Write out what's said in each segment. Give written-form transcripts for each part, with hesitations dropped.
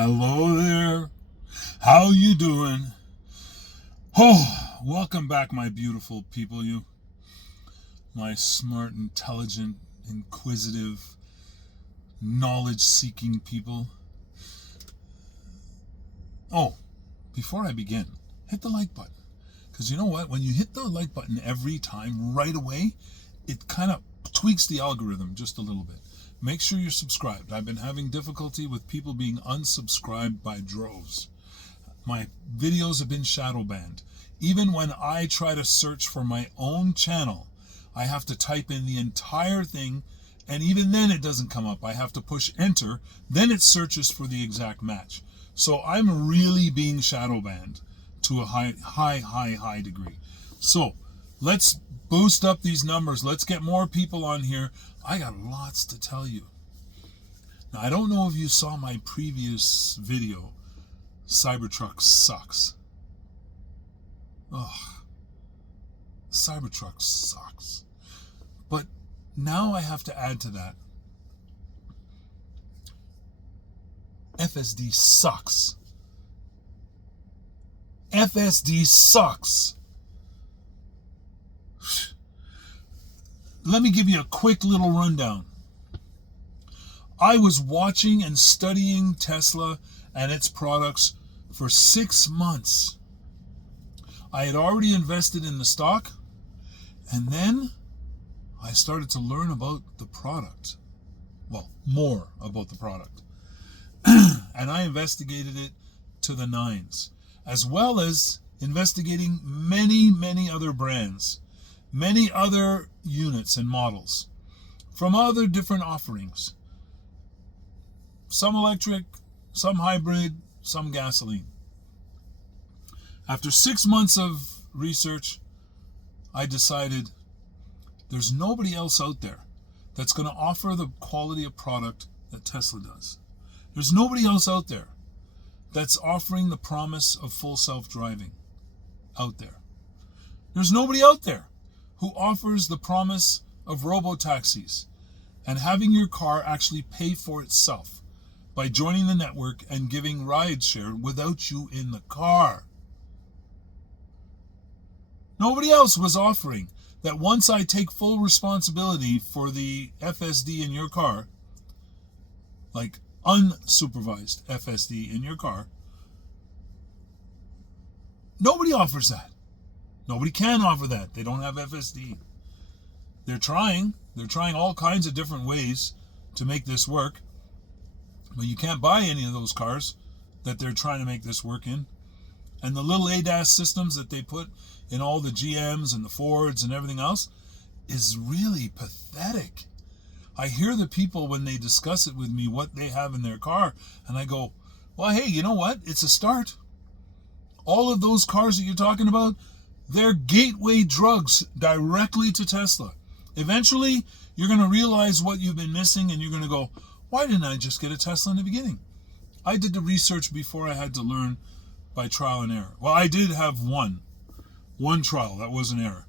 Hello there. How you doing? Oh, welcome back, my beautiful people. My smart, intelligent, inquisitive, knowledge-seeking people. Oh, before I begin, hit the like button. Because you know what? When you hit the like button every time, right away, it kind of tweaks the algorithm just a little bit. Make sure you're subscribed. I've been having difficulty with people being unsubscribed by droves. My videos have been shadow banned. Even when I try to search for my own channel, I have to type in the entire thing, and even then it doesn't come up. I have to push enter, then it searches for the exact match. So I'm really being shadow banned to a high degree. So let's boost up these numbers. Let's get more people on here. I got lots to tell you. Now, I don't know if you saw my previous video. Cybertruck sucks. Ugh. Cybertruck sucks. But now I have to add to that. FSD sucks. FSD sucks. Let me give you a quick little rundown. I was watching and studying Tesla and its products for 6 months. I had already invested in the stock, and then I started to learn about the product. Well, more about the product. And I investigated it to the nines, as well as investigating many other brands, many other units and models from other different offerings. Some electric, some hybrid, some gasoline. After 6 months of research, I decided there's nobody else out there that's going to offer the quality of product that Tesla does. There's nobody else out there that's offering the promise of full self-driving out there. There's nobody out there who offers the promise of robo-taxis and having your car actually pay for itself by joining the network and giving rideshare without you in the car. Nobody else was offering that once I take full responsibility for the FSD in your car, like unsupervised FSD in your car, nobody offers that. Nobody can offer that. They don't have FSD. They're trying all kinds of different ways to make this work, but you can't buy any of those cars that they're trying to make this work in. And the little ADAS systems that they put in all the GMs and the Fords and everything else is really pathetic. I hear the people when they discuss it with me, what they have in their car, and I go, well, hey, you know what? It's a start. All of those cars that you're talking about, they're gateway drugs directly to Tesla. Eventually, you're going to realize what you've been missing, and you're going to go, why didn't I just get a Tesla in the beginning? I did the research before I had to learn by trial and error. Well, I did have one trial. That was an error.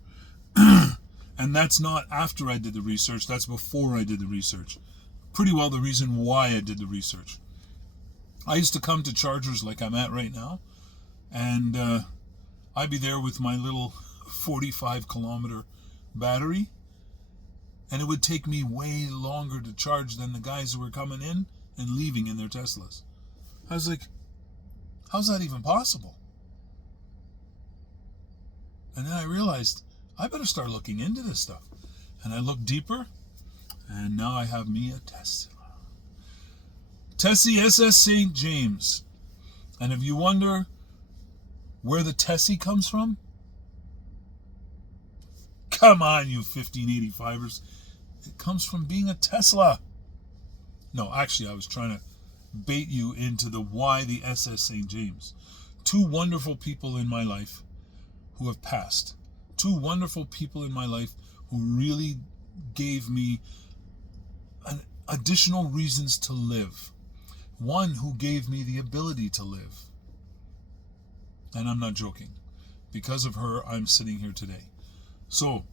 And that's not after I did the research. That's before I did the research. Pretty well the reason why I did the research. I used to come to chargers like I'm at right now, and I'd be there with my little 45-kilometer battery, and it would take me way longer to charge than the guys who were coming in and leaving in their Teslas. I was like, how's that even possible? And then I realized I better start looking into this stuff. And I looked deeper, and now I have me a Tesla. Tessie SS St. James. And if you wonder where the Tessie comes from, come on, you 1585ers. It comes from being a Tesla. No, actually, I was trying to bait you into the why the SS St. James. Two wonderful people in my life who have passed. Two wonderful people in my life who really gave me additional reasons to live. One who gave me the ability to live. And I'm not joking. Because of her, I'm sitting here today. So,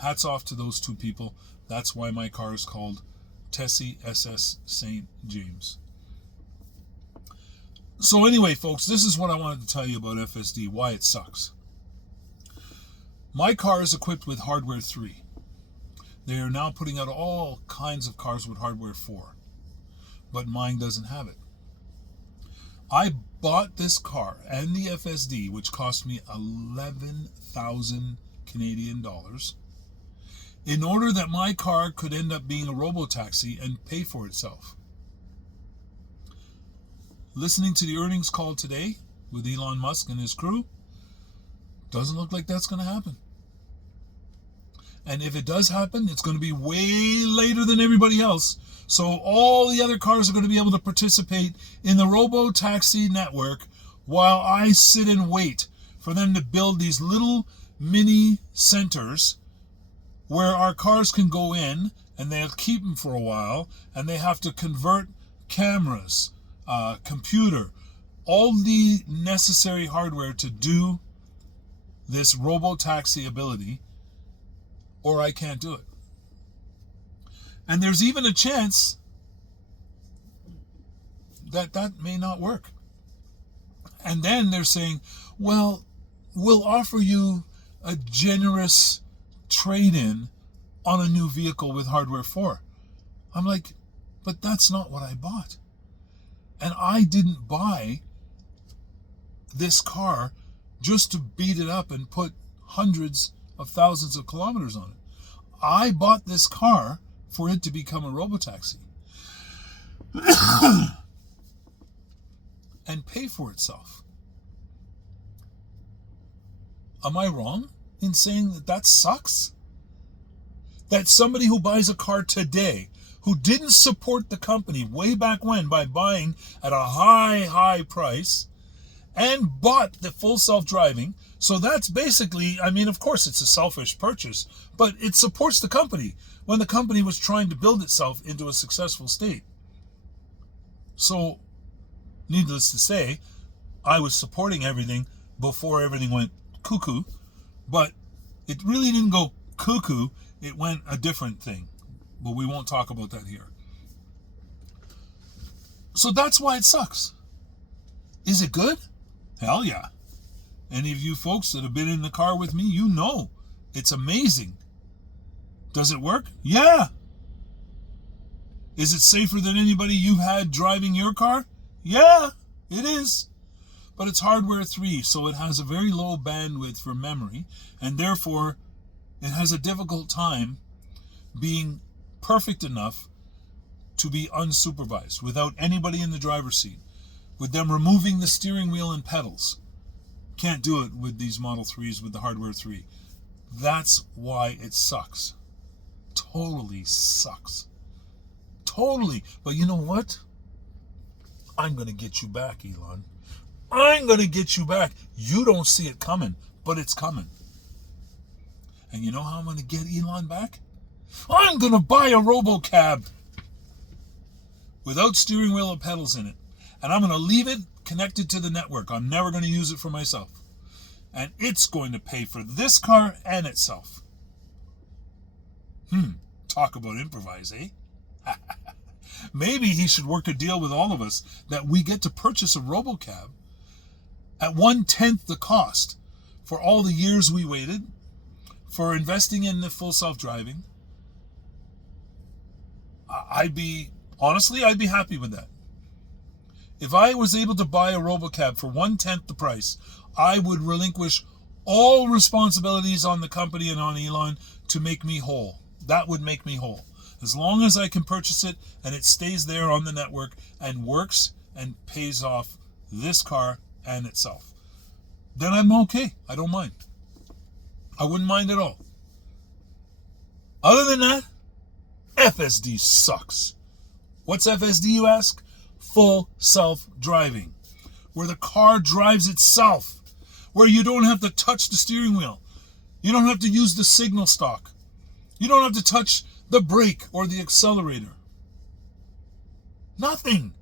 hats off to those two people. That's why my car is called Tessie SS St. James. So anyway, folks, this is what I wanted to tell you about FSD, why it sucks. My car is equipped with hardware 3. They are now putting out all kinds of cars with hardware 4, but mine doesn't have it. I bought this car and the FSD, which cost me 11,000 Canadian dollars, in order that my car could end up being a robo-taxi and pay for itself. Listening to the earnings call today with Elon Musk and his crew, doesn't look like that's going to happen. And if it does happen, it's going to be way later than everybody else. So all the other cars are going to be able to participate in the robo-taxi network while I sit and wait for them to build these little mini centers where our cars can go in, and they'll keep them for a while, and they have to convert cameras, computer, all the necessary hardware to do this robo-taxi ability, or I can't do it. And there's even a chance that that may not work. And then they're saying, well, we'll offer you a generous trade-in on a new vehicle with hardware 4. I'm like, but that's not what I bought. And I didn't buy this car just to beat it up and put hundreds of thousands of kilometers on it. I bought this car for it to become a robotaxi and pay for itself. Am I wrong in saying that that sucks? That somebody who buys a car today, who didn't support the company way back when by buying at a high price and bought the full self-driving, so that's basically, I mean, of course it's a selfish purchase, but it supports the company when the company was trying to build itself into a successful state. So, needless to say, I was supporting everything before everything went cuckoo, but it really didn't go cuckoo, it went a different thing. But we won't talk about that here. So that's why it sucks. Is it good? Hell yeah. Any of you folks that have been in the car with me, you know it's amazing. Does it work? Yeah. Is it safer than anybody you've had driving your car? Yeah, it is. But it's hardware 3, so it has a very low bandwidth for memory, and therefore it has a difficult time being perfect enough to be unsupervised without anybody in the driver's seat, with them removing the steering wheel and pedals. Can't do it with these Model 3s with the hardware 3. That's why it sucks. Totally sucks. Totally. But you know what? I'm going to get you back, Elon. I'm going to get you back. You don't see it coming, but it's coming. And you know how I'm going to get Elon back? I'm going to buy a RoboCab without steering wheel or pedals in it. And I'm going to leave it connected to the network. I'm never going to use it for myself. And it's going to pay for this car and itself. Talk about improvise, eh? Maybe he should work a deal with all of us that we get to purchase a RoboCab at 1/10 the cost for all the years we waited, for investing in the full self-driving. I'd be happy with that. If I was able to buy a RoboCab for 1/10 the price, I would relinquish all responsibilities on the company and on Elon to make me whole. That would make me whole. As long as I can purchase it and it stays there on the network and works and pays off this car and itself, then I'm okay. I don't mind. I wouldn't mind at all. Other than that, FSD sucks. What's FSD, you ask? Full self-driving, where the car drives itself, where you don't have to touch the steering wheel. You don't have to use the signal stalk. You don't have to touch the brake or the accelerator. Nothing.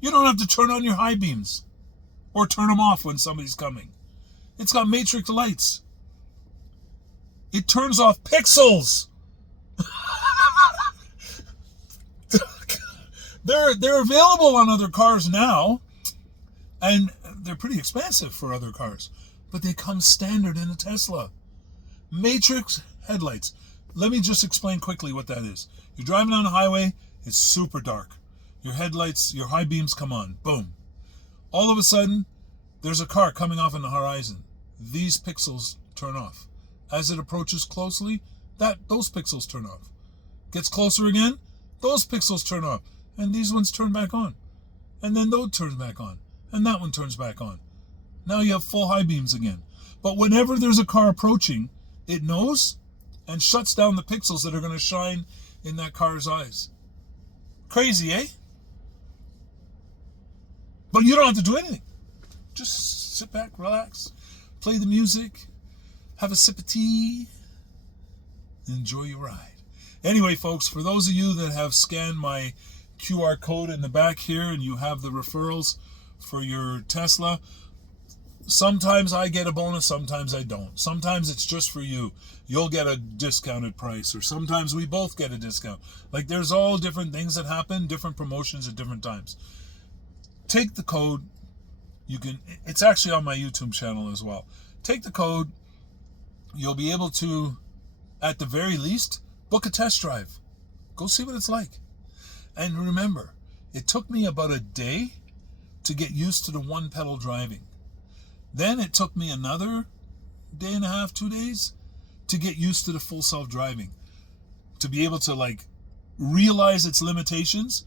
You don't have to turn on your high beams or turn them off when somebody's coming. It's got matrix lights. It turns off pixels. They're available on other cars now. And they're pretty expensive for other cars, but they come standard in a Tesla. Matrix headlights. Let me just explain quickly what that is. You're driving down the highway, it's super dark. Your headlights, your high beams come on. Boom. All of a sudden, there's a car coming off on the horizon. These pixels turn off. As it approaches closely, those pixels turn off. Gets closer again, those pixels turn off. And these ones turn back on. And then those turn back on. And that one turns back on. Now you have full high beams again. But whenever there's a car approaching, it knows and shuts down the pixels that are going to shine in that car's eyes. Crazy, eh? But you don't have to do anything. Just sit back, relax, play the music, have a sip of tea, enjoy your ride. Anyway, folks, for those of you that have scanned my QR code in the back here and you have the referrals for your Tesla, sometimes I get a bonus, sometimes I don't. Sometimes it's just for you. You'll get a discounted price, or sometimes we both get a discount. Like, there's all different things that happen, different promotions at different times. Take the code. It's actually on my YouTube channel as well. Take the code. You'll be able to, at the very least, book a test drive. Go see what it's like. And remember, it took me about a day to get used to the one pedal driving. Then it took me another day and a half, 2 days to get used to the full self-driving. To be able to realize its limitations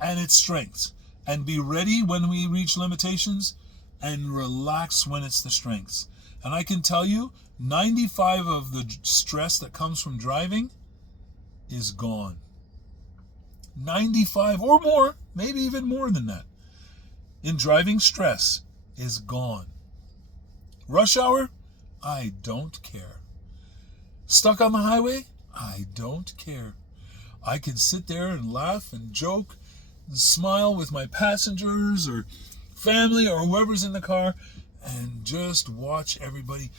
and its strengths. And be ready when we reach limitations and relax when it's the strengths. And I can tell you, 95 of the stress that comes from driving is gone. 95 or more, maybe even more than that. In driving, stress is gone. Rush hour? I don't care. Stuck on the highway? I don't care. I can sit there and laugh and joke and smile with my passengers or family or whoever's in the car and just watch everybody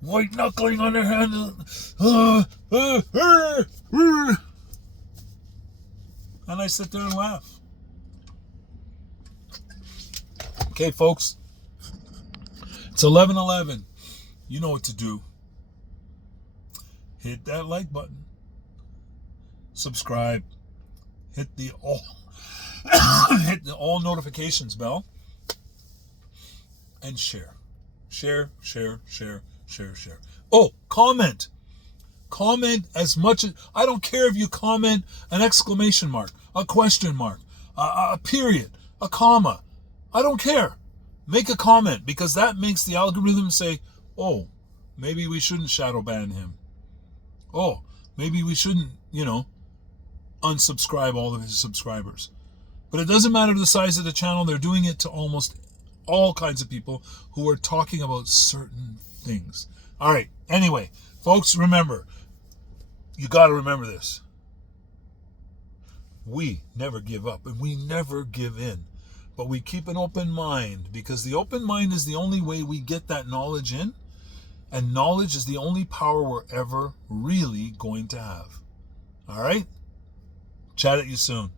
white knuckling on their hands. And I sit there and laugh. Okay, folks. It's 11:11. You know what to do. Hit that like button. Subscribe. Hit the all notifications bell. And share. Share. Oh, comment. Comment as much as... I don't care if you comment an exclamation mark, a question mark, a period, a comma. I don't care. Make a comment, because that makes the algorithm say, oh, maybe we shouldn't shadow ban him. Oh, maybe we shouldn't, unsubscribe all of his subscribers. But it doesn't matter the size of the channel. They're doing it to almost all kinds of people who are talking about certain things. All right. Anyway, folks, remember, you got to remember this. We never give up and we never give in. But we keep an open mind, because the open mind is the only way we get that knowledge in. And knowledge is the only power we're ever really going to have. All right? Chat at you soon.